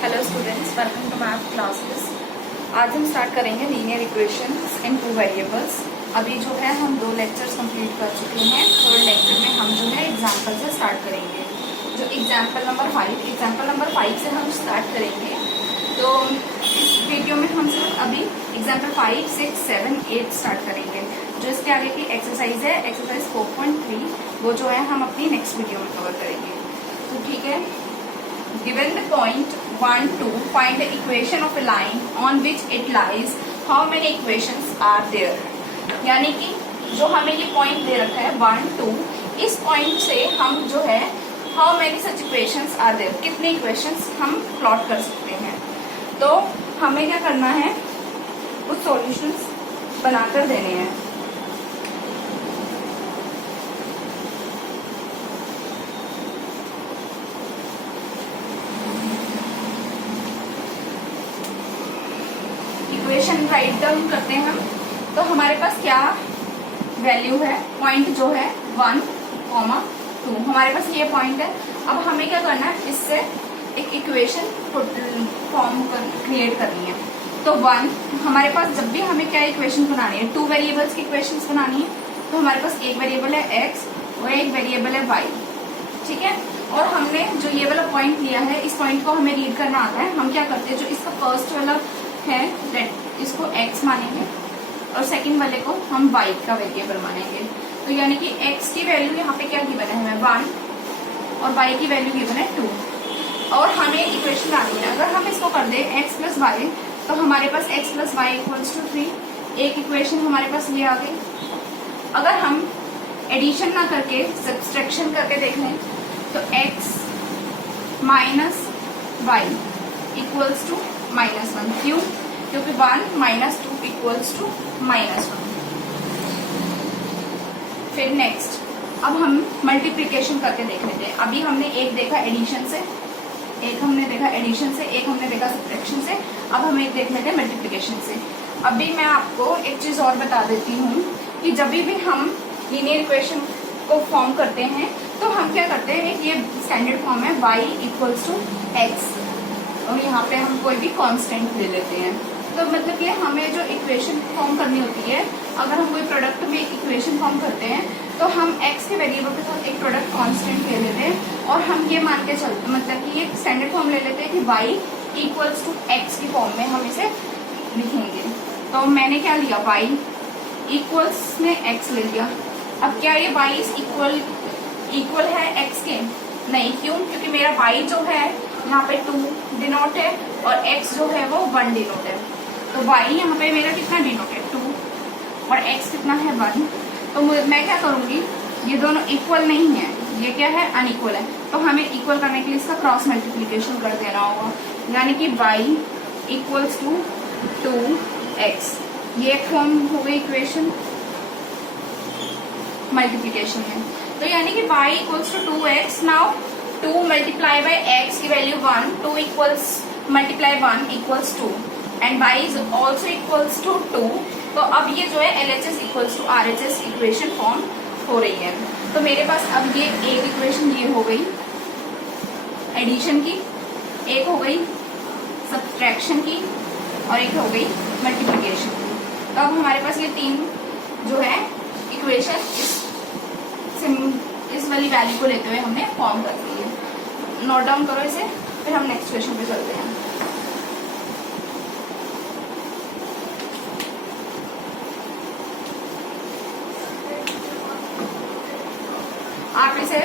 Hello students, welcome to math classes. आज हम start करेंगे linear equations in two variables. अभी जो है हम 2 लेक्चर्स कंप्लीट कर चुके हैं। थर्ड लेक्चर में हम जो है एग्जाम्पल से स्टार्ट करेंगे। जो एग्जाम्पल नंबर 5 से हम स्टार्ट करेंगे। तो इस वीडियो में हम सिर्फ अभी एग्जाम्पल 5, 6, 7, 8 स्टार्ट करेंगे। जो इसके आगे की एक्सरसाइज है, एक्सरसाइज 4.3, वो जो है हम अपनी नेक्स्ट वीडियो में कवर करेंगे। तो ठीक है। Given the point 1, 2, find the equation of a line on which it lies. How many equations are there? यानी कि जो हमें ये पॉइंट दे रखा है 1, 2, इस पॉइंट से हम जो है how many such equations are there? कितने इक्वेशंस हम प्लॉट कर सकते हैं। तो हमें क्या करना है, कुछ सॉल्यूशंस बनाकर देने हैं। इक्वेशन राइट डाउन करते हैं हम। तो हमारे पास क्या वैल्यू है, पॉइंट जो है 1, 2, हमारे पास ये पॉइंट है। अब हमें क्या करना है, इससे एक इक्वेशन फॉर्म क्रिएट करनी है। तो 1, हमारे पास जब भी हमें क्या इक्वेशन बनानी है, 2 वेरिएबल्स की इक्वेशंस बनानी है। तो हमारे पास एक वेरिएबल है x और एक वेरिएबल है y, ठीक है। और हमने जो ये वाला पॉइंट लिया है, इस पॉइंट को हमें रीड करना आता है। हम क्या करते हैं, जो इसका फर्स्ट वाला है इसको x मानेंगे और सेकंड वाले को हम y का वेरिएबल मानेंगे। तो यानी कि x की वैल्यू यहाँ पे क्या गिवन है हमें 1 और y की वैल्यू गिवन है 2। और हमें इक्वेशन आनी है, अगर हम इसको कर दें x प्लस वाई, तो हमारे पास x plus y equals to 3। एक इक्वेशन हमारे पास ये आ गई। अगर हम एडिशन ना करके सब्सट्रैक्शन करके देख लें, तो x minus y equals to -1। क्यों? क्योंकि 1 - 2 इक्वल्स टू -1। फिर नेक्स्ट, अब हम मल्टीप्लिकेशन करके देख लेते हैं। अभी हमने एक देखा एडिशन से, एक हमने देखा एडिशन से, एक हमने देखा सब्ट्रैक्शन से। अब हम एक देख लेते हैं मल्टीप्लिकेशन से। अभी मैं आपको एक चीज और बता देती हूँ कि जब भी हम लीनियर इक्वेशन को फॉर्म करते हैं, तो हम क्या करते हैं, ये स्टैंडर्ड फॉर्म है y इक्वल्स टू x, और यहाँ पे हम कोई भी कांस्टेंट ले लेते हैं। तो मतलब ये हमें जो इक्वेशन फॉर्म करनी होती है, अगर हम कोई प्रोडक्ट में इक्वेशन फॉर्म करते हैं, तो हम x के वेरिएबल के साथ एक प्रोडक्ट कांस्टेंट ले लेते हैं और हम ये मान के चलते, मतलब कि ये स्टैंडर्ड फॉर्म ले लेते हैं कि y इक्वल्स टू x की फॉर्म में हम इसे लिखेंगे। तो मैंने क्या लिया, y इक्वल्स में x ले लिया। अब क्या ये y इक्वल है x के? नहीं। क्यों? क्योंकि मेरा y जो है यहाँ पे 2 डिनोट है और x जो है वो 1 डिनोट है। तो y यहाँ पे मेरा कितना डिनोट है, 2, और x कितना है 1। तो मैं क्या करूंगी, ये दोनों इक्वल नहीं है, ये क्या है, अनइक्वल है। तो हमें इक्वल करने के लिए इसका क्रॉस मल्टीप्लीकेशन कर देना होगा, यानी कि y इक्वल्स टू 2x। ये एक फॉर्म हो गई इक्वेशन मल्टीप्लीकेशन में। तो यानी कि y equals to 2x। Now 2 multiply by x की value 1, 2 equals multiply 1 equals 2 and y is also equals to 2। तो अब ये जो है LHS equals to RHS equation form हो रही है। तो मेरे पास अब ये एक इक्वेशन ये हो गई एडिशन की, एक हो गई सब्ट्रैक्शन की, और एक हो गई मल्टीप्लिकेशन की। तो अब हमारे पास ये 3 जो है इक्वेशन इस वाली वैल्यू को लेते हुए हमने फॉर्म कर दी है। नोट डाउन करो इसे, फिर हम नेक्स्ट क्वेश्चन पे चलते हैं। आप इसे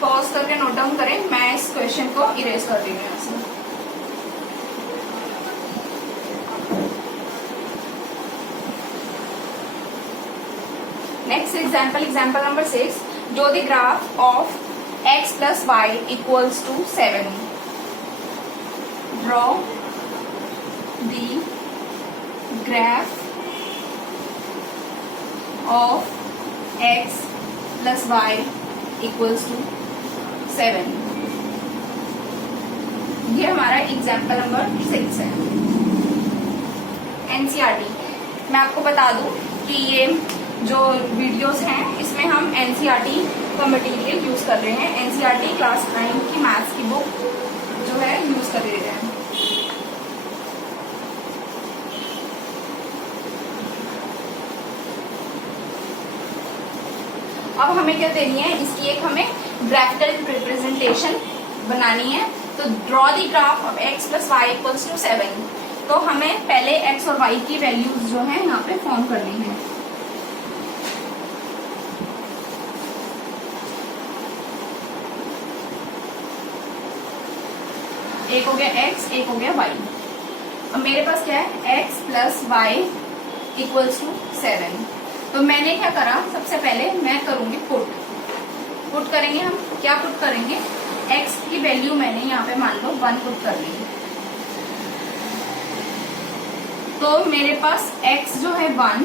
पॉज करके नोट डाउन करें, मैं इस क्वेश्चन को इरेज कर रही हूँ यहाँ से। नेक्स्ट एग्जाम्पल नंबर 6, जो the graph of x plus y equals to 7। Draw the graph of x plus y equals to 7। ये हमारा एग्जाम्पल नंबर 6 है। NCERT, मैं आपको बता दूं कि ये जो वीडियोस हैं इसमें हम एनसीईआरटी का मटेरियल यूज कर रहे हैं। एनसीईआरटी क्लास 9 की मैथ्स की बुक जो है यूज यूज कर रहे हैं। अब हमें क्या देनी है, इसकी एक हमें ग्राफिकल रिप्रेजेंटेशन बनानी है। तो draw the graph of x plus y equals to 7। तो हमें पहले x और y की वैल्यूज जो है यहाँ पे फॉर्म करनी है। एक हो गया x, एक हो गया y। अब मेरे पास क्या है, x plus y equals to 7। तो मैंने क्या करा, सबसे पहले मैं करूंगी पुट करेंगे। हम क्या पुट करेंगे, x की वैल्यू मैंने यहाँ पे मान लो 1 पुट कर ली। तो मेरे पास x जो है 1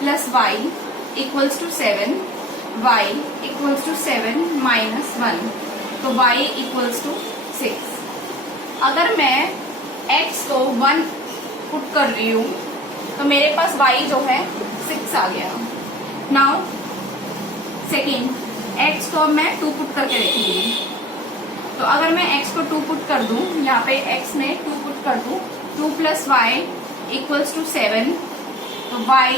plus y equals to 7, y equals to 7 minus 1, तो y इक्वल्स टू 6। अगर मैं x को 1 पुट कर रही हूँ तो मेरे पास y जो है 6 आ गया। नाउ सेकेंड, x को मैं 2 पुट करके देखूंगी। तो अगर मैं x को 2 पुट कर दूं, यहाँ पे x में 2 पुट कर दूं, 2 प्लस वाई इक्वल्स टू 7, तो y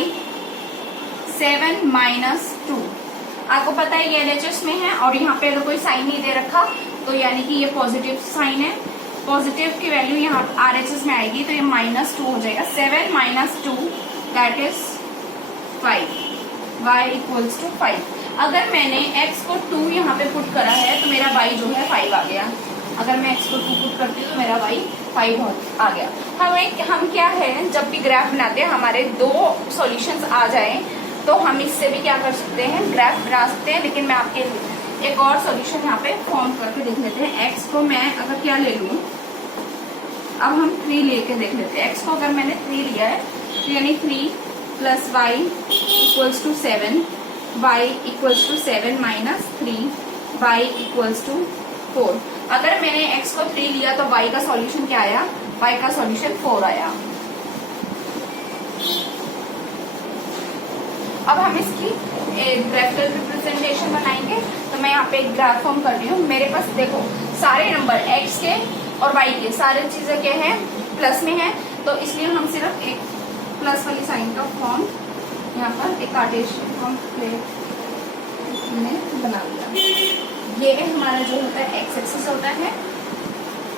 7 माइनस 2। आपको पता है ये LHS में है और यहाँ पे अगर कोई साइन नहीं दे रखा तो यानी कि ये पॉजिटिव साइन है। पॉजिटिव की वैल्यू यहाँ RHS में आएगी तो ये -2 हो जाएगा। 7 minus 2 that is 5, y equals to 5। अगर मैंने x को 2 यहाँ पे पुट करा है तो मेरा y जो है 5 आ गया। अगर मैं x को 2 पुट करती हूँ तो मेरा y 5 आ गया। हम क्या है, जब भी ग्राफ बनाते हैं हमारे 2 सॉल्यूशंस आ जाए तो हम इससे भी क्या कर सकते हैं, ग्राफ बना सकते हैं। लेकिन मैं आपके लिए एक और सॉल्यूशन यहाँ पे फॉर्म करके देख लेते हैं। x को मैं अगर क्या ले लूँ, अब हम 3 लेके देख लेते हैं। x को अगर मैंने 3 लिया है तो यानी 3 plus y equals to 7, y equals to 7 minus 3, y equals to 4। अगर मैंने x को 3 लिया तो y का सॉल्यूशन क्या आया, y का सॉल्यूशन 4 आया। अब हम इसकी ग्राफिकल रिप्रेजेंटेशन बनाएंगे। तो मैं यहाँ पे एक ग्राफ फॉर्म कर रही हूँ। मेरे पास देखो सारे नंबर x के और y के सारे चीजें क्या है, प्लस में है। तो इसलिए हम सिर्फ एक प्लस वाली साइन का फॉर्म यहाँ पर एक कार्टेशियन फॉर्म में बना लिया। ये हमारा जो होता है एक्स एक्सिस होता है,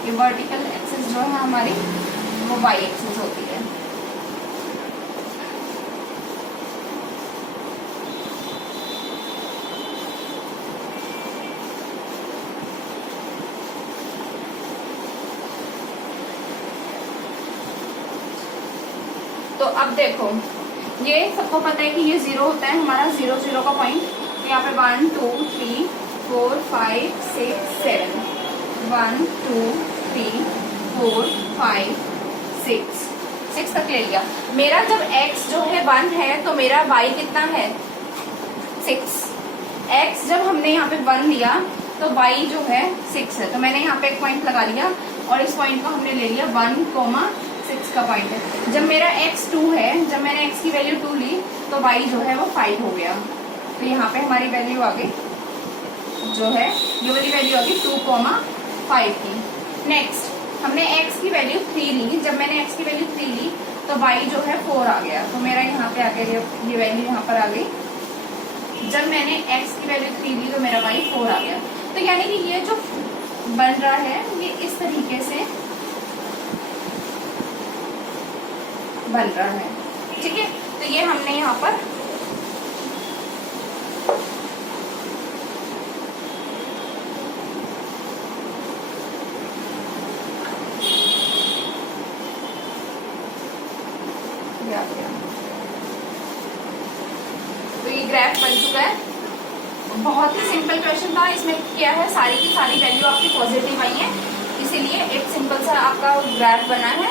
ये वर्टिकल एक्सिस जो है हमारी वो वाई एक्सिस होती है। तो अब देखो ये सबको पता है कि ये 0 होता है हमारा 0 0 का पॉइंट। तो यहाँ पे 1 2 3 4 5 6 7, 1 2 3 4 5 6 तक ले लिया। मेरा जब x जो है 1 है तो मेरा y कितना है 6। x जब हमने यहाँ पे 1 लिया तो y जो है 6 है। तो मैंने यहाँ पे एक पॉइंट लगा लिया और इस पॉइंट को हमने ले लिया 1,6 का पॉइंट है। जब मेरा x 2 है, जब मैंने x की वैल्यू 2 ली तो y जो है वो 5 हो गया। तो यहाँ पे हमारी वैल्यू आ गई जो है, ये वाली वैल्यू आ गई 2,5 की। नेक्स्ट हमने x की वैल्यू 3 ली। जब मैंने x की वैल्यू 3 ली तो y जो है 4 आ गया। तो मेरा यहाँ पे आ गया, ये वैल्यू यहाँ पर आ गई। जब मैंने x की वैल्यू 3 ली तो मेरा y 4 आ गया। तो यानी कि ये जो बन रहा है ये इस तरीके से बन रहा है, ठीक है। तो ये हमने यहाँ पर तो ये ग्राफ बन चुका है। बहुत ही सिंपल क्वेश्चन था। इसमें क्या है, सारी की सारी वैल्यू आपकी पॉजिटिव आई है, इसीलिए एक सिंपल सा आपका ग्राफ बना है।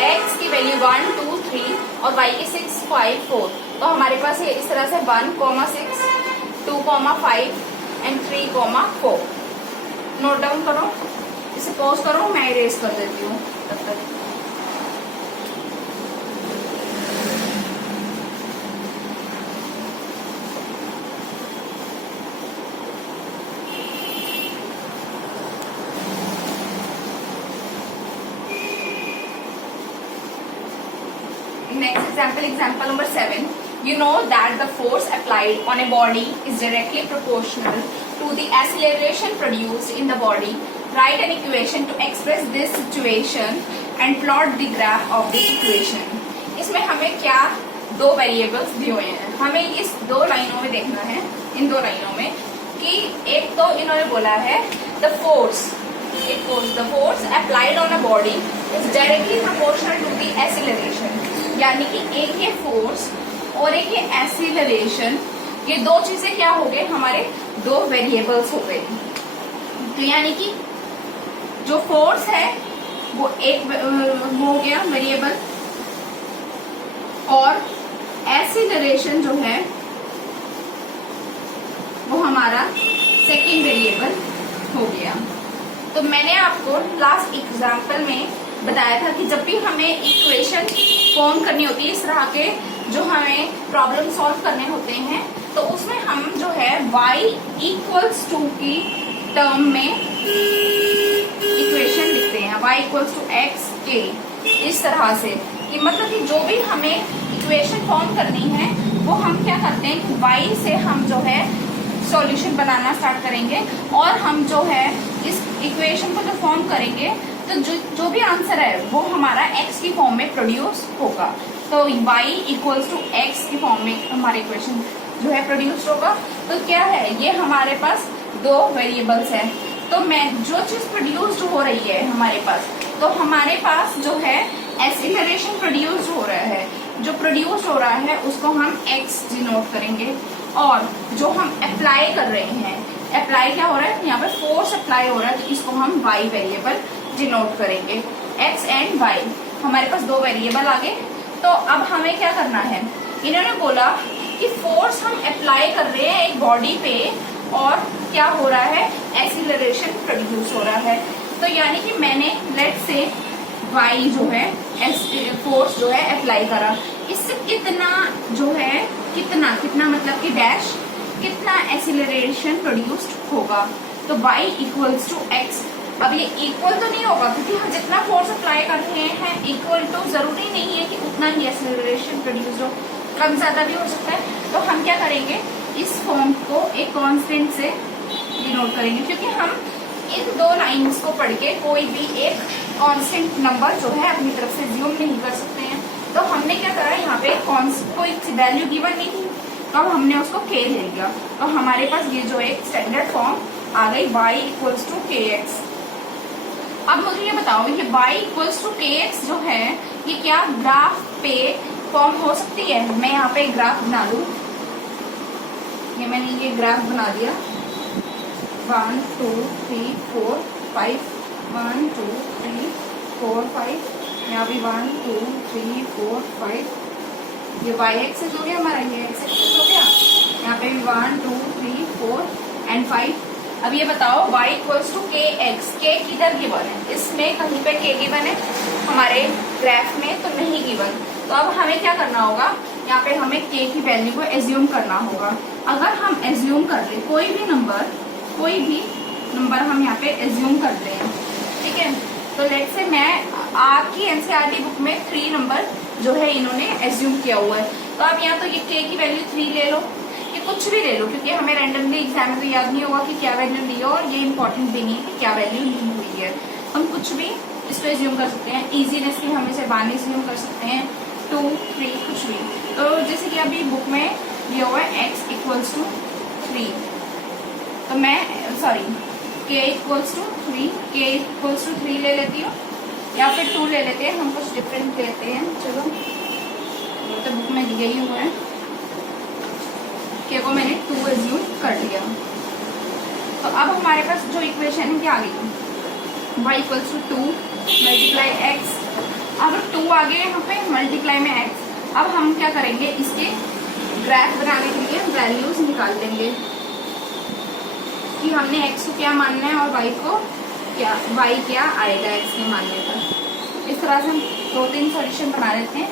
x की वैल्यू 1 2 3 और y की 6 5 4। तो हमारे पास ये इस तरह से 1,6 2,5 एंड 3,4। नोट डाउन करो, इसे पॉज करो, मैं इरेज कर देती हूँ तब तक। Next example number 7. You know that the force applied on a body is directly proportional to the acceleration produced in the body. Write an equation to express this situation and plot the graph of this equation. इसमें हमें क्या दो variables दिए हुए हैं, हमें इस दो लाइनों में देखना है, इन दो लाइनों में कि एक तो इन्होंने बोला है the force applied on a body is directly proportional to the acceleration, यानी कि एक ये फोर्स और एक ये एक्सीलरेशन, ये दो चीजें क्या हो गए, हमारे दो वेरिएबल्स हो गए। तो यानी कि जो फोर्स है वो एक हो गया वेरिएबल और एक्सीलरेशन जो है वो हमारा सेकेंड वेरिएबल हो गया। तो मैंने आपको लास्ट एग्जाम्पल में बताया था कि जब भी हमें इक्वेशन फॉर्म करनी होती है, इस तरह के जो हमें प्रॉब्लम सॉल्व करने होते हैं, तो उसमें हम जो है y इक्वल्स टू की टर्म में इक्वेशन लिखते हैं, y इक्वल्स टू एक्स के, इस तरह से कि मतलब कि जो भी हमें इक्वेशन फॉर्म करनी है वो हम क्या करते हैं कि y से हम जो है सॉल्यूशन बनाना स्टार्ट करेंगे और हम जो है इस इक्वेशन को जो फॉर्म करेंगे तो जो भी आंसर है वो हमारा x की फॉर्म में प्रोड्यूस होगा। तो y इक्वल्स टू एक्स की फॉर्म में हमारा इक्वेशन जो है प्रोड्यूस होगा। तो क्या है, ये हमारे पास दो वेरिएबल्स है, तो मैं जो चीज प्रोड्यूस्ड हो रही है हमारे पास, तो हमारे पास जो है एक्सीलरेशन प्रोड्यूस हो रहा है, जो प्रोड्यूस हो रहा है उसको हम x डिनोट करेंगे, और जो हम अप्लाई कर रहे हैं, अप्लाई क्या हो रहा है, यहाँ पे फोर्स अप्लाई हो रहा है, तो इसको हम y वेरिएबल डिनोट करेंगे, x एंड y। हमारे पास दो वेरिएबल आ गए। तो अब हमें क्या करना है, इन्होंने बोला कि फोर्स हम अप्लाई कर रहे हैं एक बॉडी पे और क्या हो रहा है, एक्सीलरेशन प्रोड्यूस हो रहा है। तो यानी कि मैंने लेट से y जो है फोर्स जो है अप्लाई करा, इससे कितना जो है कितना मतलब कि डैश कितना एक्सीलरेशन प्रोड्यूस्ड होगा। तो y इक्वल्स टू एक्स। अब ये इक्वल तो नहीं होगा क्योंकि हम जितना फोर्स अप्लाई कर रहे हैं इक्वल तो जरूरी नहीं है कि उतना ही एक्सीलरेशन प्रोड्यूस हो, कम ज्यादा भी हो सकता है। तो हम क्या करेंगे, इस फॉर्म को एक कांस्टेंट से डिनोट करेंगे, क्योंकि हम इन दो लाइंस को पढ़ के कोई भी एक कांस्टेंट नंबर जो है अपनी तरफ से ज्यूम नहीं कर सकते हैं। तो हमने क्या करा, यहाँ पे कोई वैल्यू गिवन नहीं थी, तो अब हमने उसको k ले लिया। तो हमारे पास ये जो एक स्टैंडर्ड फॉर्म आ गई y इक्वल्स टू के एक्स। अब मुझे ये बताओ, ये y इक्वल्स टू के एक्स जो है ये क्या ग्राफ पे फॉर्म हो सकती है? मैं यहाँ पे ग्राफ बना लूँ, ये मैंने ये ग्राफ बना दिया, 1 2 3 4 5 1 2 3 4 5, यहाँ भी 1 2 3 4 5, ये y एक्सिस हो गया हमारा, ये x एक्सिस हो गया, यहाँ पे भी 1 2 3 4 एंड 5। अब ये बताओ y इक्वल्स टू के एक्स, के किधर गिवन है? इसमें कहीं पे k गिवन है, हमारे ग्राफ में तो नहीं गिवन। तो अब हमें क्या करना होगा, यहाँ पे हमें k की वैल्यू को एज्यूम करना होगा। अगर हम एज्यूम कर ले कोई भी नंबर हम यहाँ पे एज्यूम कर ले, ठीक है। तो लेट से मैं आपकी एनसीईआरटी बुक में 3 नंबर जो है इन्होंने एज्यूम किया हुआ है। तो आप यहाँ तो ये k की वैल्यू 3 ले लो, ये कुछ भी ले लो, क्योंकि हमें रैंडमली एग्जाम में तो याद नहीं होगा कि क्या वैल्यू ली है, और ये इंपॉर्टेंट भी नहीं है कि क्या वैल्यू ली हुई है। हम कुछ भी इसको एज्यूम कर सकते हैं, इजीनेस की हम इसे 1 एज्यूम कर सकते हैं, 2 3 कुछ भी। तो जैसे कि अभी बुक में दिया हुआ है x इक्वल्स टू 3, तो मैं k इक्वल्स टू 3 ले लेती हूँ, या फिर 2 ले लेते हैं, हम कुछ डिफरेंट लेते हैं। चलो, तो बुक में दिया ही हुआ है, k को मैंने 2 एज्यूम कर लिया। तो अब हमारे पास जो इक्वेशन है क्या आ गई, y equals to 2 multiply x। अब 2 आ गए यहाँ पे, मल्टीप्लाई में x। अब हम क्या करेंगे, इसके ग्राफ बनाने के लिए वैल्यूज निकाल लेंगे कि हमने x को क्या मानना है और y को क्या, y क्या आएगा x के मानने पर। इस तरह से हम 2-3 सॉल्यूशन बना लेते हैं।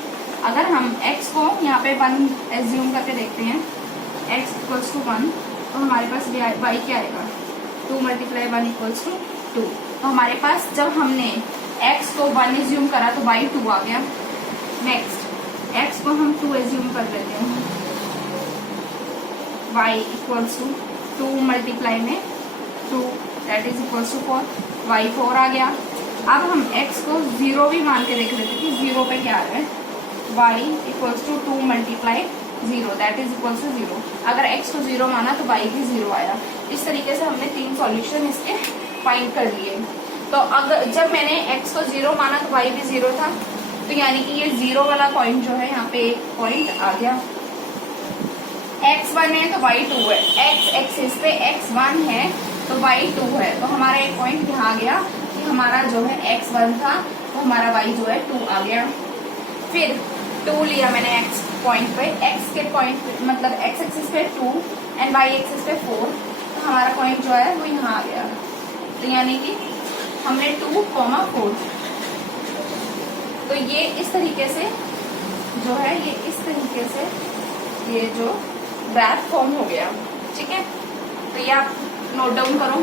अगर हम x को यहाँ पे 1 एज्यूम करके देखते हैं, x इक्वल्स टू 1, तो हमारे पास y क्या आएगा, 2 मल्टीप्लाई 1 इक्वल्स टू 2। तो हमारे पास जब हमने x को 1 एज्यूम करा तो y 2 आ गया। नेक्स्ट x को हम 2 एज्यूम कर लेते हैं, y इक्वल्स टू 2 मल्टीप्लाई में 2 that is equals to 4, y 4 आ गया। अब हम x को 0 भी मान के देख लेते हैं कि 0 पे क्या आ रहा है, y equals to 2 multiply 0 that is equals to 0। अगर x को 0 माना तो y भी 0 आया। इस तरीके से हमने 3 सॉल्यूशन इसके फाइंड कर लिए। तो अगर जब मैंने x को 0 माना तो y भी 0 था, तो यानी कि ये 0 वाला पॉइंट जो है यहाँ पे एक पॉइंट आ गया। x 1 है तो y 2 है, x एक्सिस पे x 1 है तो y 2 है, तो हमारा एक पॉइंट यहाँ आ गया कि हमारा जो है x 1 था तो हमारा y जो है 2 आ गया। फिर 2 लिया मैंने x पॉइंट पे, x के पॉइंट पे मतलब x एक्सिस पे 2 एंड y एक्सिस पे 4, तो हमारा पॉइंट जो है वो यहाँ आ गया। तो यानी कि हमने 2, 4, तो ये इस तरीके से जो है ये इस तरीके से ये जो ग्राफ फॉर्म हो गया। ठीक है, तो ये आप नोट डाउन करो।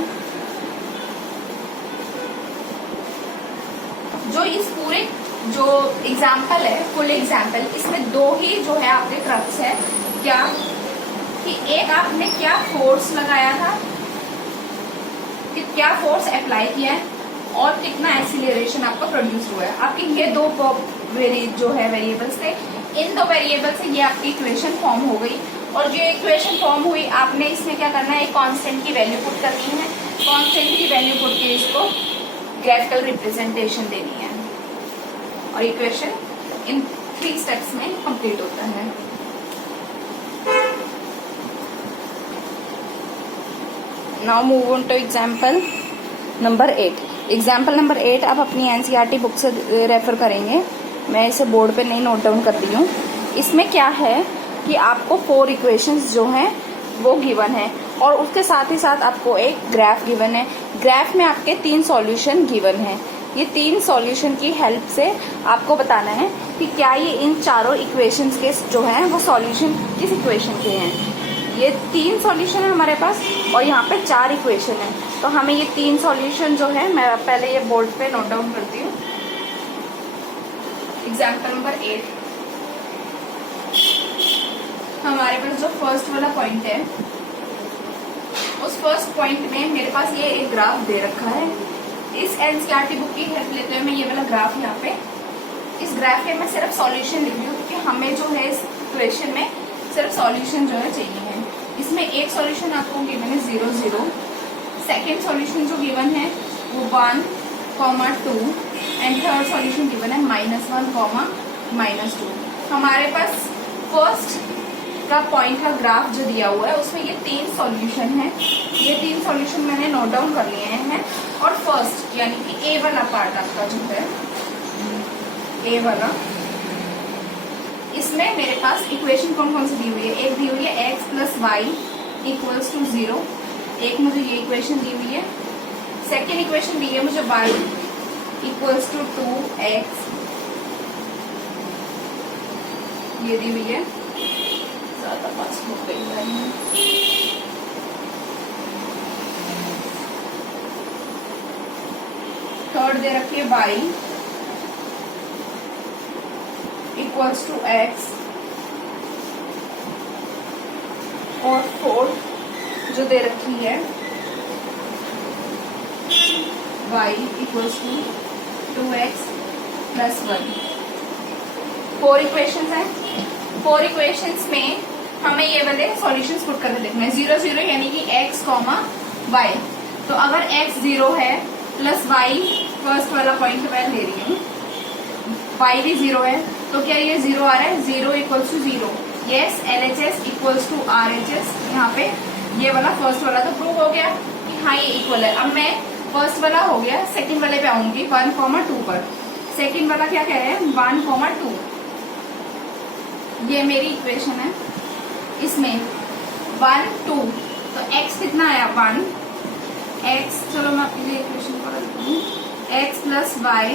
जो इस पूरे जो एग्जाम्पल है फुल एग्जाम्पल, इसमें 2 ही जो है आपके क्रक्स है। क्या कि एक आपने क्या फोर्स लगाया था, कि क्या फोर्स अप्लाई किया है और कितना एक्सीलरेशन आपका प्रोड्यूस हुआ है। आपके ये 2 जो है वेरिएबल्स थे, इन 2 वेरिएबल से ये आपकी इक्वेशन फॉर्म हो गई। और जो इक्वेशन फॉर्म हुई आपने इसमें क्या करना है, एक कांस्टेंट की वैल्यू पुट करनी है, कांस्टेंट की वैल्यू पुट के इसको ग्राफिकल रिप्रेजेंटेशन देनी है और इक्वेशन इन 3 स्टेप्स में कंप्लीट होता है। Now move on to example number 8। Example number 8 आप अपनी एनसीईआरटी बुक से रेफर करेंगे, मैं इसे बोर्ड पे नहीं नोट डाउन कर दी हूँ। इसमें क्या है कि आपको 4 इक्वेशंस जो हैं वो गिवन है और उसके साथ ही साथ आपको एक ग्राफ गिवन है। ग्राफ में आपके 3 सॉल्यूशन गिवन है। ये 3 सॉल्यूशन की हेल्प से आपको बताना है कि क्या ये इन चारों इक्वेशंस के जो हैं वो सॉल्यूशन किस इक्वेशन के हैं। ये 3 सॉल्यूशन है हमारे पास और यहाँ पे 4 इक्वेशन है, तो हमें ये 3 सॉल्यूशन जो है मैं पहले ये बोर्ड पे नोट डाउन करती हूँ। एग्जाम्पल नंबर 8 हमारे पास जो फर्स्ट वाला पॉइंट है, उस फर्स्ट पॉइंट में मेरे पास ये एक ग्राफ दे रखा है। इस एनसीईआरटी बुक की हेल्प लेते हुए मैं ये वाला ग्राफ यहाँ पे, इस ग्राफ में मैं सिर्फ सॉल्यूशन लिख रही हूँ क्योंकि हमें जो है इस इक्वेशन में सिर्फ सॉल्यूशन जो है चाहिए है। इसमें एक सॉल्यूशन आपको गिवन है 0, 0। सेकेंड सॉल्यूशन जो गिवन है वो 1, 2 एंड थर्ड सॉल्यूशन गिवन है -1, -2। हमारे पास फर्स्ट का पॉइंट का ग्राफ जो दिया हुआ है उसमें ये 3 सॉल्यूशन है। ये 3 सॉल्यूशन मैंने नोट डाउन कर लिए हैं। और फर्स्ट यानी कि ए वाला पार्ट आपका जो है, ए वाला, इसमें मेरे पास इक्वेशन कौन कौन सी दी हुई है। एक दी हुई है x + y = 0, एक मुझे ये इक्वेशन दी हुई है। सेकेंड इक्वेशन दी है मुझे y = 2x, ये दी हुई है। ज्यादा पास हो गई है। थर्ड दे रखी है y = x और फोर्थ जो दे रखी है y = 2x + 1। 4 इक्वेशंस हैं। 4 इक्वेशंस में हमें ये वाले सॉल्यूशंस पुट करके देखना है। 0, 0 यानी कि x, y। तो अगर x 0 है प्लस y फर्स्ट वाला पॉइंट मैं ले रही हूँ, y भी 0 है, तो क्या ये 0 आ रहा है। 0 = 0, यस। LHS = RHS। यहाँ पे ये वाला फर्स्ट वाला तो प्रूव हो गया कि हाँ ये इक्वल है। अब मैं फर्स्ट वाला हो गया, सेकंड वाले पे आऊंगी 1, 2 पर। सेकंड वाला क्या कह रहे हैं 1, 2। ये मेरी इक्वेशन है। इसमें 1, 2 तो x कितना आया 1, x, चलो मैं आपके लिए इक्वेशन को रखती हूँ, x + y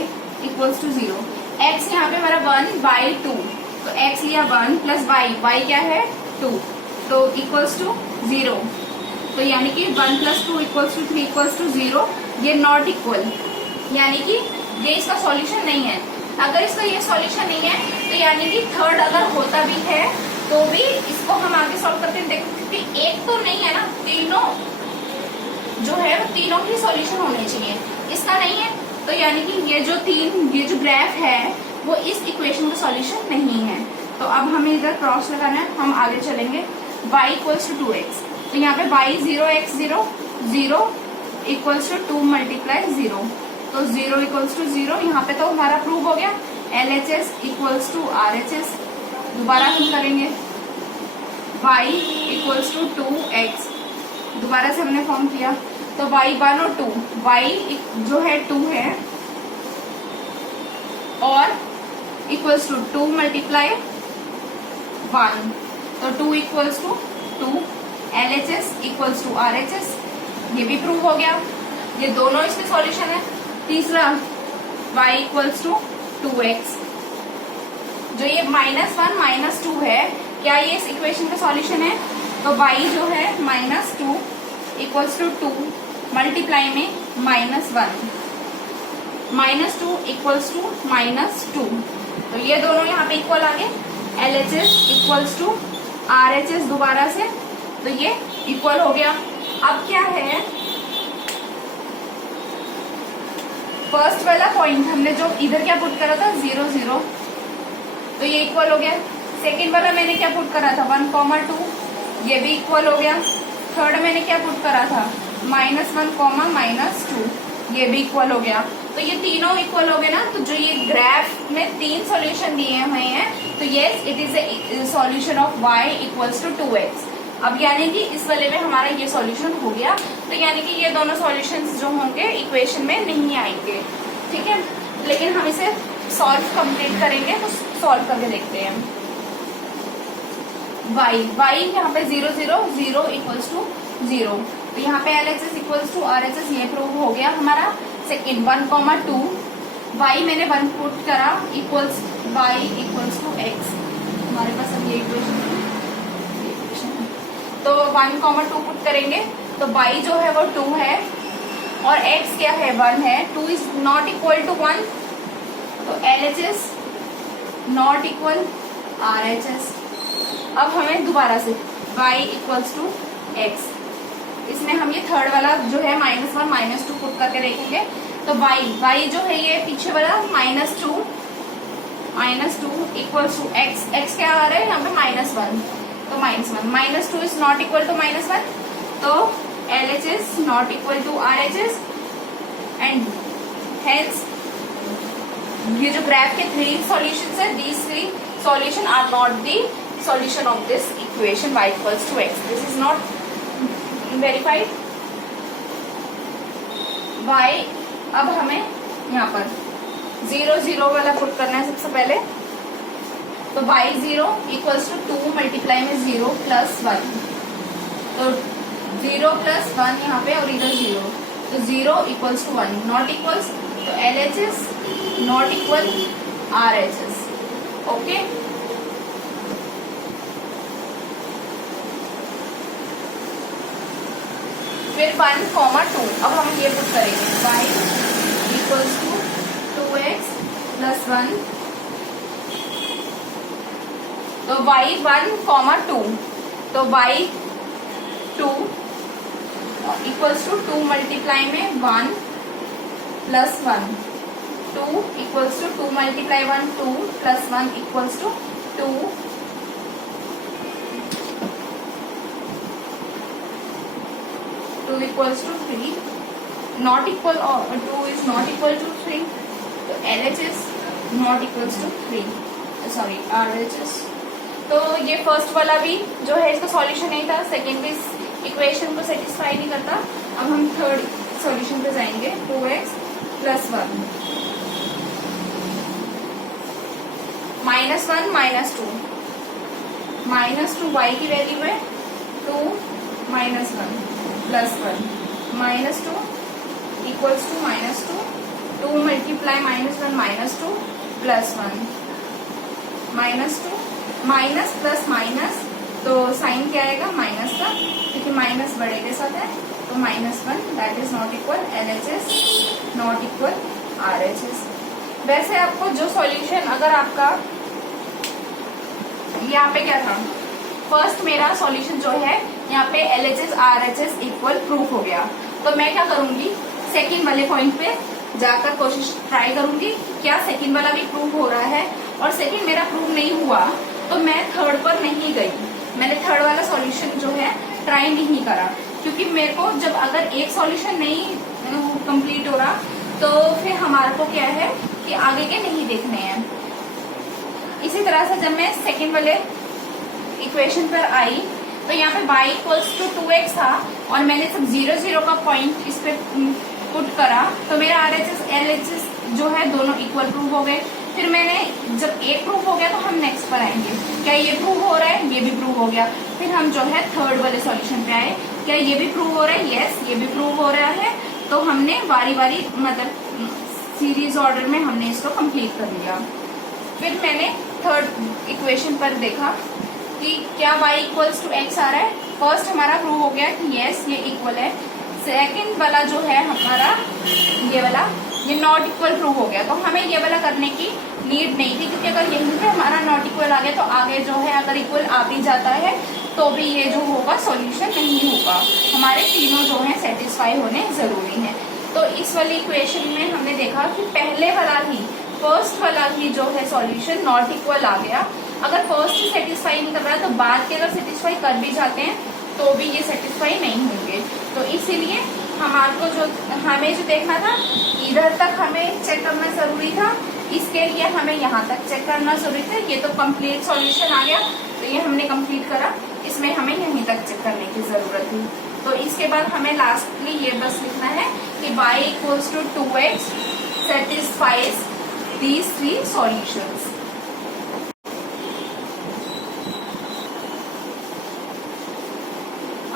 = 0। x यहाँ पे हमारा 1, y 2, तो x लिया 1 + y क्या है 2, तो = 0। तो यानी कि 1 + 2 = 3 = 0। ये नॉट इक्वल, यानी कि ये इसका सॉल्यूशन नहीं है। अगर इसका ये सॉल्यूशन नहीं है तो यानी कि थर्ड अगर होता भी है तो भी इसको हम आगे सॉल्व करते हैं। देखो क्योंकि एक तो नहीं है ना, तीनों जो है वो तीनों ही सॉल्यूशन होने चाहिए, इसका नहीं है तो यानी कि ये जो ग्राफ है वो इस इक्वेशन का सॉल्यूशन नहीं है। तो अब हमें इधर क्रॉस लगाना है, हम आगे चलेंगे। y इक्वल्स टू 2x, तो यहाँ पे y 0x0 0 equals to 2 multiply 0, तो 0 इक्वल्स टू 0। यहाँ पे तो हमारा प्रूव हो गया LHS इक्वल्स टू RHS। दोबारा हम करेंगे y इक्वल्स टू 2x, दोबारा से हमने फॉर्म किया तो y1 और 2, y जो है 2 है और इक्वल्स टू 2 मल्टीप्लाई 1, तो 2 equals to 2, LHS equals to RHS, ये भी प्रूव हो गया, ये दोनों इसके सॉल्यूशन है। तीसरा y इक्वल्स टू 2x, जो ये -1 -2 है, क्या ये इस इक्वेशन का सॉल्यूशन है? तो y जो है -2 इक्वल्स टू 2 मल्टीप्लाई में -1, -2 इक्वल्स टू -2, तो ये दोनों यहाँ पे इक्वल आ गए। LHS इक्वल्स टू RHS दोबारा से, तो ये इक्वल हो गया। अब क्या है, फर्स्ट वाला पॉइंट हमने जो इधर क्या पुट करा था 0 0, तो ये इक्वल हो गया। सेकेंड वाला मैंने क्या पुट करा था 1, 2, ये भी इक्वल हो गया। थर्ड मैंने क्या पुट करा था -1, -2, ये भी इक्वल हो गया। तो ये तीनों इक्वल हो गए ना, तो जो ये ग्राफ में 3 सॉल्यूशन दिए हुए हैं, तो yes it is a solution of y equals to 2x। अब यानी कि इस वाले में हमारा ये सॉल्यूशन हो गया, तो यानी कि ये दोनों सॉल्यूशंस जो होंगे इक्वेशन में नहीं आएंगे, ठीक है। लेकिन हम इसे सॉल्व कंप्लीट करेंगे, तो सॉल्व करके देखते हैं। y यहाँ पे 0 0 0 इक्वल्स टू 0, तो यहाँ पे LHS इक्वल्स टू RHS, ये प्रूव हो गया हमारा। सेकेंड 1, 2, y मैंने 1 पुट करा equals y equals to x, हमारे पास अब ये इक्वेशन है। तो 1, 2 पुट करेंगे तो y जो है वो 2 है और x क्या है 1 है, 2 इज नॉट इक्वल टू 1, तो LHS नॉट इक्वल RHS। अब हमें दोबारा से y इक्वल्स टू x, इसमें हम ये थर्ड वाला जो है -1 -2 पुट करके देखेंगे। तो y जो है ये पीछे वाला -2 इक्वल्स टू x क्या आ रहा है यहाँ पे -1, तो -1 -2 इज नॉट इक्वल टू -1, तो LHS not equal to RHS and hence ये जो ग्राफ के 3 सॉल्यूशंस है, these 3 solution are not the solution of this equation y equals to x। This is not verified. y अब हमें यहाँ पर 0 0 वाला पुट करना है सबसे पहले, तो y 0 इक्वल्स टू 2 मल्टीप्लाई में 0 प्लस 1, तो 0 प्लस 1 यहाँ पे और इधर 0, तो 0 इक्वल्स टू 1, नॉट इक्वल्स, तो LHS not equal RHS, okay. फिर 1, 2, अब हम ये पुट करेंगे y equals to 2x plus 1, तो y 1, 2, तो y 2 इक्वल्स टू 2 मल्टीप्लाई में 1 plus 1, 2 equals to 2 multiply 1 2 plus 1 equals to 2, 2 equals to 3, not equal, 2 is not equal to 3, तो LHS not equals to 3, sorry RHS। तो ये first वाला भी जो है इसका सॉल्यूशन नहीं था, सेकेंड भी इस इक्वेशन को सेटिस्फाई नहीं करता। अब हम थर्ड सॉल्यूशन पे जाएंगे, 2x प्लस 1 -1 -2 y की वैल्यू है 2 -1 plus 1 -2 equals to -2, 2 multiply -1 -2 plus 1 -2, minus plus minus, तो साइन क्या आएगा माइनस का, क्योंकि माइनस बड़े के साथ है, तो -1 that is not equal LHS not equal RHS। वैसे आपको जो सॉल्यूशन, अगर आपका यहाँ पे क्या था, फर्स्ट मेरा सॉल्यूशन जो है यहाँ पे LHS RHS इक्वल प्रूफ हो गया, तो मैं क्या करूंगी, सेकंड वाले पॉइंट पे जाकर कोशिश ट्राई करूंगी क्या सेकंड वाला भी प्रूव हो रहा है। और सेकंड मेरा प्रूव नहीं हुआ तो मैं थर्ड पर नहीं गई, मैंने थर्ड वाला सॉल्यूशन जो है ट्राई नहीं करा, क्योंकि मेरे को जब अगर एक सॉल्यूशन नहीं कंप्लीट हो रहा तो फिर हमारे को क्या है कि आगे के नहीं देखने हैं। इसी तरह से जब मैं सेकंड वाले इक्वेशन पर आई तो यहाँ पे y इक्वल्स टू 2x था और मैंने सब 0 0 का पॉइंट इस पे पुट करा तो मेरा RHS LHS जो है दोनों इक्वल प्रूव हो गए। फिर मैंने जब एक प्रूव हो गया तो हम नेक्स्ट पर आएंगे, क्या ये प्रूव हो रहा है, ये भी प्रूव हो गया। फिर हम जो है थर्ड वाले सॉल्यूशन पे आए, क्या ये भी प्रूव हो रहा है, यस ये भी प्रूव हो रहा है। तो हमने बारी बारी मतलब सीरीज ऑर्डर में हमने इसको कंप्लीट कर लिया। फिर मैंने थर्ड इक्वेशन पर देखा कि क्या y इक्वल्स टू x आ रहा है। फर्स्ट हमारा प्रूव हो गया कि यस ये इक्वल है। सेकंड वाला जो है हमारा ये वाला ये नॉट इक्वल प्रूव हो गया, तो हमें ये वाला करने की नीड नहीं थी, क्योंकि अगर यहीं पे हमारा नॉट इक्वल आ गया तो आगे जो है अगर इक्वल आ भी जाता है तो भी ये जो होगा सॉल्यूशन नहीं होगा, हमारे तीनों जो है सेटिस्फाई होने जरूरी है। तो इस वाली इक्वेशन में हमने देखा कि पहले वाला ही फर्स्ट वाला ही जो है सॉल्यूशन नॉट इक्वल आ गया। अगर फर्स्ट ही सेटिस्फाई नहीं कर रहा है तो बाद के अगर सेटिस्फाई कर भी जाते हैं तो भी ये सेटिस्फाई नहीं होंगे। तो इसीलिए हमें जो देखना था इधर तक हमें चेक करना जरूरी था, इसके लिए हमें यहाँ तक चेक करना जरूरी था। ये तो कंप्लीट सॉल्यूशन आ गया तो ये हमने कंप्लीट करा, इसमें हमें यहीं तक चेक करने की जरूरत थी। तो इसके बाद हमें लास्टली ये बस लिखना है कि y equals to 2x satisfies these three solutions.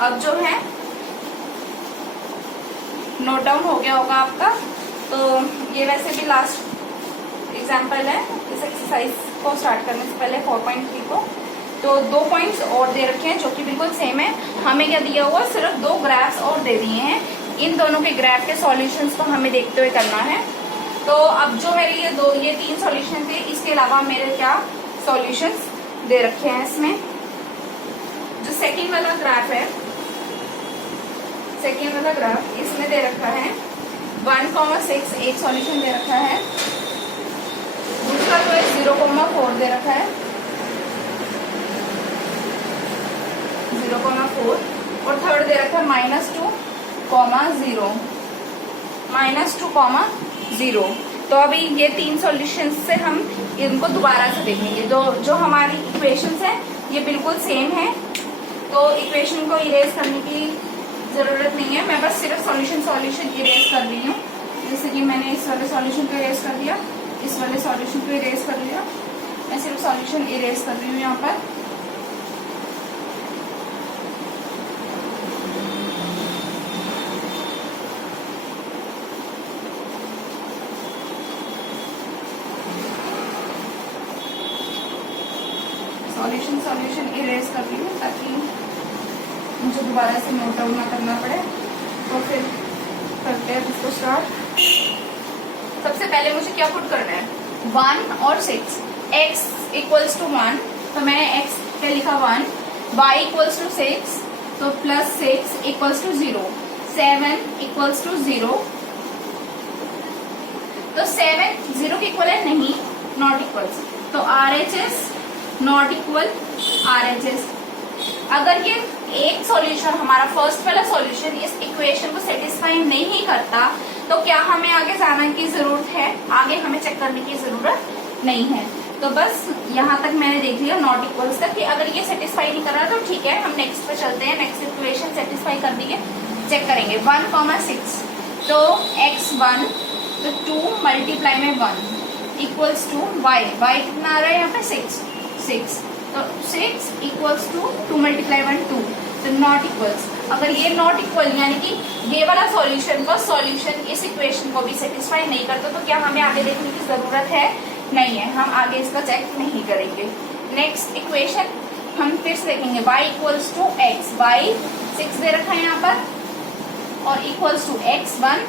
अब जो है नोट डाउन हो गया होगा आपका, तो ये वैसे भी लास्ट एग्जाम्पल है इस एक्सरसाइज को स्टार्ट करने से पहले 4.3 को। तो 2 पॉइंट्स और दे रखे हैं जो कि बिल्कुल सेम है। हमें क्या दिया हुआ, सिर्फ 2 ग्राफ्स और दे दिए हैं, इन दोनों के ग्राफ के सॉल्यूशंस को हमें देखते हुए करना है। तो अब जो मेरे ये 3 सॉल्यूशन थे, इसके अलावा मेरे क्या सॉल्यूशंस दे रखे हैं इसमें। जो सेकेंड वाला ग्राफ है, सेकेंड वाला ग्राफ इसमें दे रखा है 1,6 एक सॉल्यूशन दे रखा है, दूसरा जो है 0,4 दे रखा है 0,4 और थर्ड दे रखा है -2,0 -2,0। तो अभी ये 3 सॉल्यूशंस से हम इनको दोबारा से देखेंगे। जो हमारी इक्वेशंस है ये बिल्कुल सेम है, तो इक्वेशन को इरेज करने की जरूरत नहीं है, मैं बस सिर्फ सॉल्यूशन इरेज कर रही हूँ। जैसे कि मैंने इस वाले सॉल्यूशन को इरेज कर दिया, इस वाले सॉल्यूशन को इरेज कर लिया, मैं सिर्फ सॉल्यूशन इरेज कर रही हूँ यहाँ पर। सॉल्यूशन इरेज कर रही हूँ ताकि मुझे दोबारा से नोट डाउन ना करना पड़े। तो फिर करते हैं इसको स्टार्ट। सबसे पहले मुझे क्या पुट करना है, 1 और 6। x इक्वल्स टू 1 तो मैंने x पे लिखा 1, y इक्वल्स टू 6 तो +6 इक्वल्स टू 0, 7 इक्वल्स टू 0। तो 7 0 के इक्वल है नहीं, नॉट इक्वल्स, तो RHS नॉट इक्वल RHS। अगर ये एक सॉल्यूशन हमारा फर्स्ट वाला सॉल्यूशन इस इक्वेशन को सेटिस्फाई नहीं करता तो क्या हमें आगे जाने की जरूरत है, आगे हमें चेक करने की जरूरत नहीं है। तो बस यहाँ तक मैंने देख लिया नॉट इक्वल्स तक कि अगर ये सेटिस्फाई नहीं कर रहा तो ठीक है, हम नेक्स्ट पे चलते हैं। नेक्स्ट इक्वेशन सेटिस्फाई कर दी है, चेक करेंगे। 1,6 तो x1 तो 2 मल्टीप्लाई में 1 इक्वल्स टू y कितना आ रहा है यहाँ पे 6 तो 6 इक्वल्स टू 2 मल्टीप्लाई 1 2 तो नॉट इक्वल्स। अगर ये नॉट इक्वल यानी कि ये वाला सॉल्यूशन फर्स्ट सॉल्यूशन इस इक्वेशन को भी सेटिस्फाई नहीं करता तो क्या हमें आगे देखने की जरूरत है, नहीं है, हम आगे इसका चेक नहीं करेंगे। नेक्स्ट इक्वेशन हम फिर से देखेंगे y equals to x, y 6 दे रखा है यहाँ पर और इक्वल्स टू x1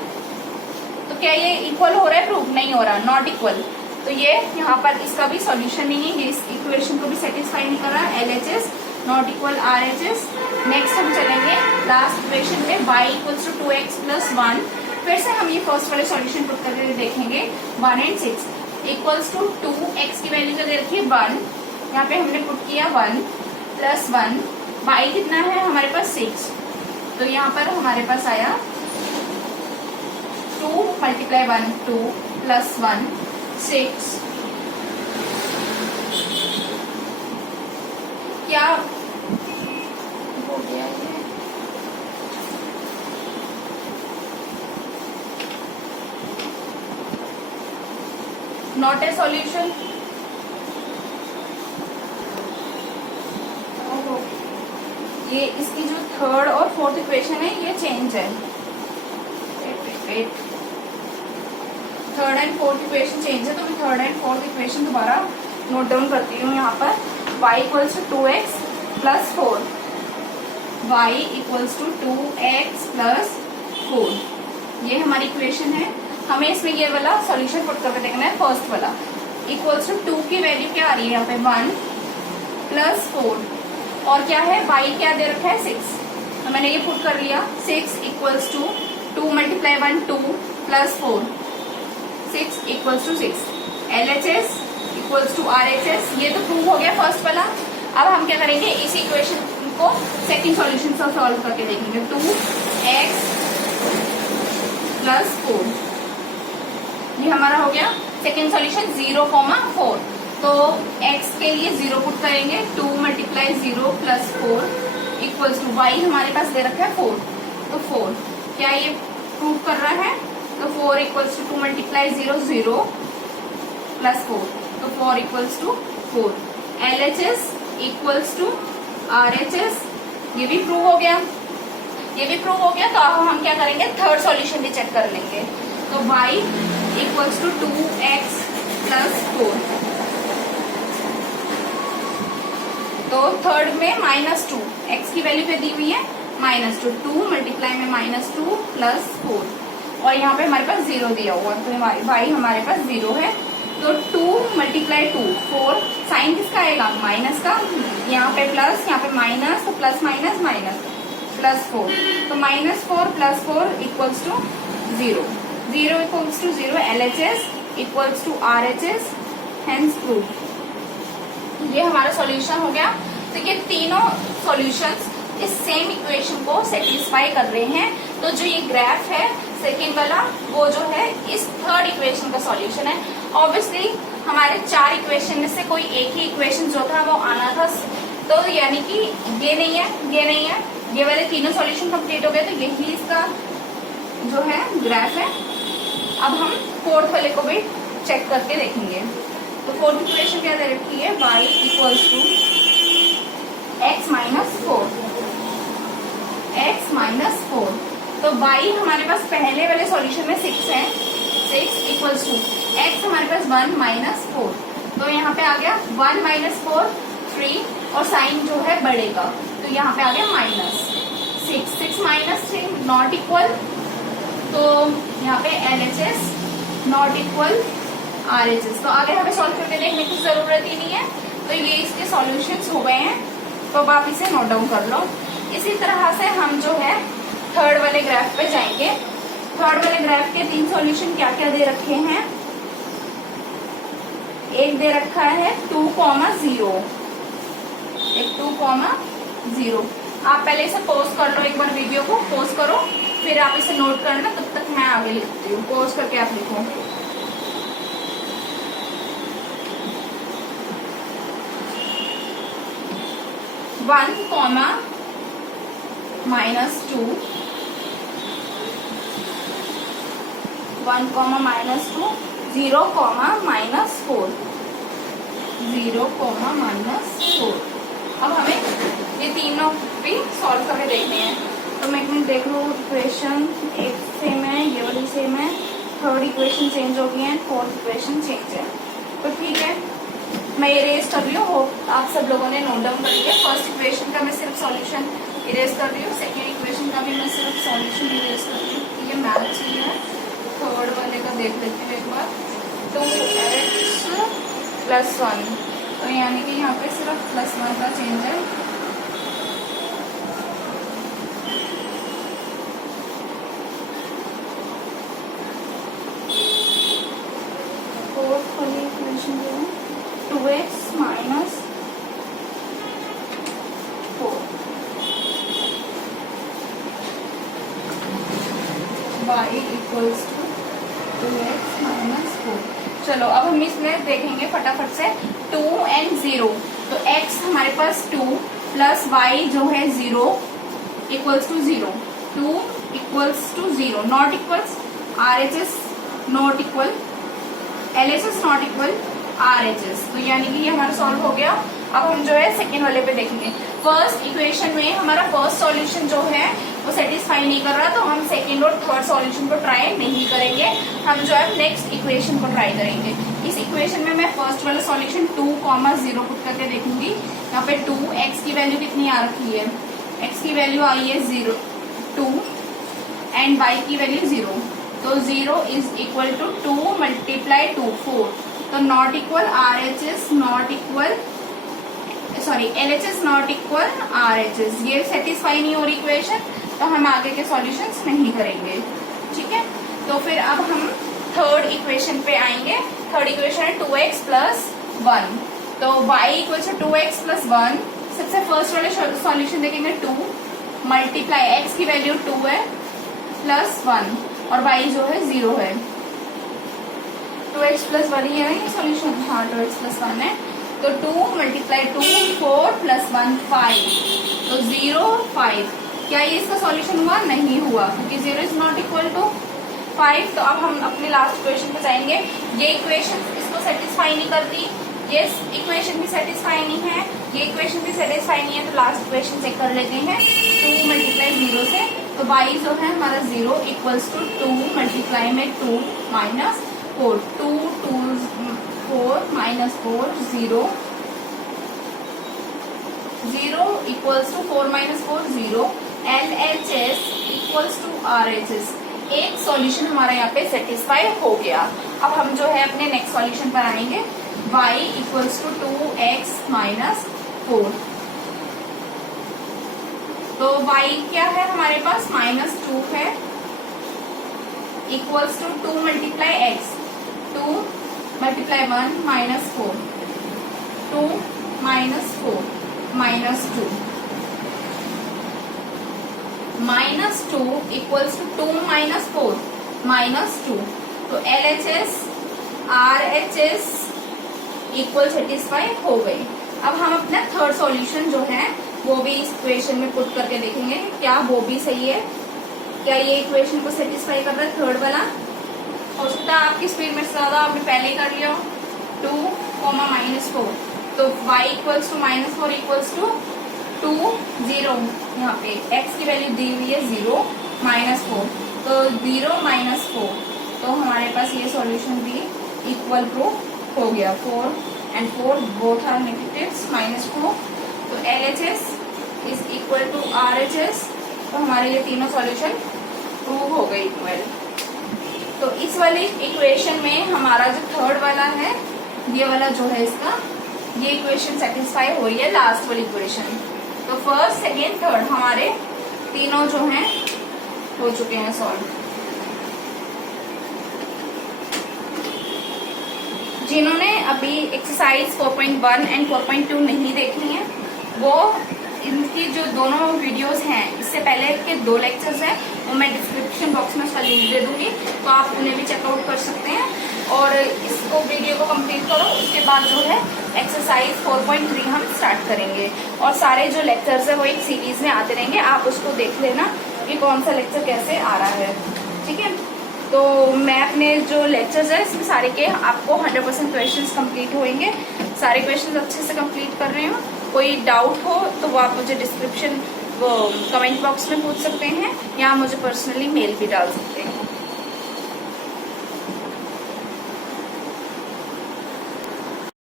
तो क्या ये इक्वल हो रहा है प्रूफ? नहीं हो रहा, नॉट इक्वल। तो ये यहाँ पर इसका भी सॉल्यूशन नहीं है, ये इस इक्वेशन को भी सेटिस्फाई नहीं कर रहा। LHS not equal RHS। Next हम चलेंगे लास्ट इक्वेशन पे, y equals to 2x plus 1। फिर से हम ये फर्स्ट वाले सॉल्यूशन पुट करके देखेंगे। 1 and 6 इक्वल्स टू 2x की वैल्यू जो दे रखी है 1, यहाँ पे हमने पुट किया 1 प्लस 1। y कितना है हमारे पास 6, तो यहाँ पर हमारे पास आया 2 मल्टीप्लाई 1 2 प्लस 1 6। क्या हो गया ये? Not a solution. ये इसकी जो थर्ड और फोर्थ इक्वेशन है ये चेंज है। Third and fourth equation change है, तो मैं थर्ड एंड फोर्थ इक्वेशन दोबारा नोट डाउन करती हूँ यहाँ पर। y equals to 2x plus 4, y equals to 2x plus 4, ये हमारी इक्वेशन है। हमें इसमें ये वाला सॉल्यूशन पुट करके देखना है, फर्स्ट वाला। इक्वल्स टू 2 की वैल्यू क्या आ रही है यहाँ पे 1 प्लस 4, और क्या है y क्या दे रखा है 6, तो मैंने ये पुट कर लिया। 6 equals to 2 multiply 1 2 plus 4, 6 equals to 6। LHS equals to RHS, ये तो प्रूव हो गया फर्स्ट वाला। अब हम क्या करेंगे, इसी इक्वेशन को सेकंड सॉल्यूशन से सॉल्व करके देखेंगे। 2x प्लस 4, ये हमारा हो गया सेकंड सॉल्यूशन। 0,4, तो x के लिए 0 पुट करेंगे। 2 multiply 0 plus 4 equals to y हमारे पास दे रखा है 4, तो 4 क्या ये प्रूव कर रहा है? तो 4 इक्वल्स टू 2 मल्टीप्लाई 0 0 प्लस 4, तो 4 equals to 4। LHS equals to RHS, ये भी प्रूव हो गया, ये भी प्रूव हो गया। तो अब हम क्या करेंगे, थर्ड सॉल्यूशन भी चेक कर लेंगे। तो y equals to 2x plus 4, तो थर्ड में -2, x की वैल्यू पे दी हुई है -2, 2 मल्टीप्लाई में -2 प्लस 4, और यहाँ पे हमारे पास 0 दिया हुआ, तो y हमारे पास 0 है। तो 2 मल्टीप्लाई 2 4, साइन किसका आएगा? माइनस का, यहाँ पे प्लस, यहाँ पे माइनस, तो प्लस माइनस माइनस प्लस 4, तो -4 plus 4 equals to 0, 0 equals to 0। LHS equals to RHS, hence prove. ये हमारा सॉल्यूशन हो गया। तो ये तीनों सॉल्यूशंस इस सेम इक्वेशन को सेटिस्फाई कर रहे हैं। तो जो ये ग्राफ है सेकेंड वाला, वो जो है इस थर्ड इक्वेशन का सॉल्यूशन है। ऑब्वियसली हमारे 4 इक्वेशन में से कोई एक ही इक्वेशन जो था वो आना था, तो यानी कि ये नहीं है, ये नहीं है, ये वाले तीनों सॉल्यूशन कंप्लीट हो गए, तो यही इसका जो है ग्राफ है। अब हम फोर्थ वाले को भी चेक करके देखेंगे। तो फोर्थ इक्वेशन क्या दे रखी है? y equals to x minus 4, x minus 4, तो y हमारे पास पहले वाले सॉल्यूशन में 6 है, 6 इक्वल्स टू x हमारे पास 1 माइनस 4, तो यहाँ पे आ गया 1 माइनस 4 3, और साइन जो है बढ़ेगा, तो यहाँ पे आ गया -6, 6 माइनस 3 नॉट इक्वल, तो यहाँ पे LHS नॉट इक्वल RHS। तो आगे हमें सॉल्व करके देखने की जरूरत ही नहीं है। तो ये इसके सॉल्यूशंस हो गए हैं, तो अब आप इसे नोट डाउन कर लो। इसी तरह से हम जो है थर्ड वाले ग्राफ पे जाएंगे। थर्ड वाले ग्राफ के 3 सॉल्यूशन क्या क्या दे रखे हैं? एक दे रखा है 2,0, एक 2,0। आप पहले इसे पॉज कर लो, एक बार वीडियो को पॉज करो, फिर आप इसे नोट करना, तब तक मैं आगे लिखती हूँ। पॉज करके आप लिखो। -1, -2, 1, -2, 0, -4, 0, -4। अब हमें ये तीनों भी सॉल्व करके देखने हैं। तो मैं एक मिनट देख लूँ, इक्वेशन एक सेम है, ये वाली सेम है, थर्ड इक्वेशन चेंज हो गई है, फोर्थ इक्वेशन चेंज है, तो ठीक है मैं इरेज कर रही हूँ। आप सब लोगों ने नोट डाउन कर लिया। फर्स्ट इक्वेशन का मैं सिर्फ सॉल्यूशन इरेज कर रही हूँ, सेकेंड इक्वेशन का भी मैं सिर्फ सॉल्यूशन इरेज कर रही हूँ, ये मैच ही है। थर्ड देख लेते हैं एक बार। 2x प्लस 1, तो यानी कि यहाँ पे सिर्फ प्लस 1 का चेंज है। फोर्थ वाली इक्वेशन जो है 2x minus 4 y equals to 2x minus 4। चलो अब हम इसमें देखेंगे फटाफट से 2 and 0, तो x हमारे पास 2 प्लस y जो है 0 equals to 0, 2 equals to 0, not equals RHS not equal LHS not equal RHS, तो यानी कि ये हमारा सॉल्व हो गया। अब हम जो है सेकेंड वाले पे देखेंगे। फर्स्ट इक्वेशन में हमारा फर्स्ट सॉल्यूशन जो है वो सेटिस्फाई नहीं कर रहा, तो हम सेकेंड और थर्ड सॉल्यूशन को ट्राई नहीं करेंगे, हम जो है नेक्स्ट इक्वेशन को ट्राई करेंगे। इस इक्वेशन में मैं फर्स्ट वाला सॉल्यूशन 2,0 पुट करके देखूंगी। यहाँ पे 2, x की वैल्यू कितनी आ रखी है, x की वैल्यू आई है 0, 2 एंड y की वैल्यू 0, तो 0 इज इक्वल टू 2 मल्टीप्लाई 2 4, तो not equal RHS not equal sorry LHS not equal RHS, ये सेटिस्फाई नहीं हो रही इक्वेशन, तो हम आगे के सॉल्यूशंस नहीं करेंगे। ठीक है, तो फिर अब हम थर्ड इक्वेशन पे आएंगे। थर्ड इक्वेशन है 2x प्लस 1, तो y equal to 2x plus 1। सबसे फर्स्ट वाले सॉल्यूशन देखेंगे 2 मल्टीप्लाई x की वैल्यू 2 है प्लस 1 और y जो है 0 है। 2x प्लस 1 ही है ना ये सॉल्यूशन, हाँ 2x प्लस 1 है, तो 2 मल्टीप्लाई 2 4 प्लस 1 5, तो 0 5। क्या ये इसका सॉल्यूशन हुआ? नहीं हुआ, क्योंकि 0 इज नॉट इक्वल टू 5। तो अब हम अपने लास्ट इक्वेशन पे जाएंगे। ये इक्वेशन इसको सेटिस्फाई नहीं करती, ये इक्वेशन भी सेटिस्फाई नहीं है, ये इक्वेशन भी सेटिस्फाई नहीं है, तो लास्ट इक्वेशन चेक कर लेते हैं 2 मल्टीप्लाई 0 से, तो y जो है हमारा 0 इक्वल्स टू 2 मल्टीप्लाई में 2 minus 4, 2 2 4 minus 4 0, 0 equals to 4 minus 4 0, LHS equals to RHS। एक सॉल्यूशन हमारा यहाँ पे सेटिस्फाई हो गया। अब हम जो है अपने नेक्स्ट सॉल्यूशन पर आएंगे। y equals to 2x minus 4, तो y क्या है हमारे पास -2 है, equals to 2 multiply x, 2 multiply 1 minus 4, 2 minus 4 minus 2, -2 equals to 2 minus 4 -2, तो LHS RHS इक्वल सेटिस्फाई हो गई। अब हम अपना थर्ड सॉल्यूशन जो है वो भी इस इक्वेशन में पुट करके देखेंगे क्या वो भी सही है, क्या ये इक्वेशन को सेटिस्फाई कर रहा है थर्ड वाला। हो सकता है आपकी स्पीड में से ज्यादा आपने पहले ही कर लिया। 2, -4, तो y equals to -4 equals to 2 0, यहाँ पे x की वैल्यू दी हुई है 0 -4, तो 0 -4, तो हमारे पास ये सॉल्यूशन भी इक्वल प्रूफ हो गया। 4 and 4 बोथ आर नेगेटिव्स, -4, तो LHS is equal to RHS, तो हमारे ये तीनों सॉल्यूशन प्रूव हो गए इक्वल। तो इस वाली इक्वेशन में हमारा जो थर्ड वाला है, ये वाला जो है इसका, ये इक्वेशन सेटिस्फाई हो रही है लास्ट वाली इक्वेशन। तो फर्स्ट सेकेंड थर्ड हमारे तीनों जो हैं हो चुके हैं सॉल्व। जिन्होंने अभी एक्सरसाइज 4.1 एंड 4.2 नहीं देखी है, वो इनकी जो दोनों वीडियोस हैं, इससे पहले के 2 लेक्चर्स हैं, वो मैं डिस्क्रिप्शन बॉक्स में उसका लिंक दे दूंगी, तो आप उन्हें भी चेकआउट कर सकते हैं। और इसको वीडियो को कंप्लीट करो, उसके बाद जो है एक्सरसाइज 4.3 हम स्टार्ट करेंगे। और सारे जो लेक्चर्स है वो एक सीरीज में आते रहेंगे, आप उसको देख लेना कि कौन सा लेक्चर कैसे आ रहा है। ठीक है, तो मैं अपने जो लेक्चर्स है इसमें सारे के आपको 100% क्वेश्चंस कंप्लीट होंगे। सारे क्वेश्चंस अच्छे से कंप्लीट कर रही हूँ। कोई डाउट हो तो वो आप मुझे कमेंट बॉक्स में पूछ सकते हैं, या मुझे पर्सनली मेल भी डाल सकते हैं।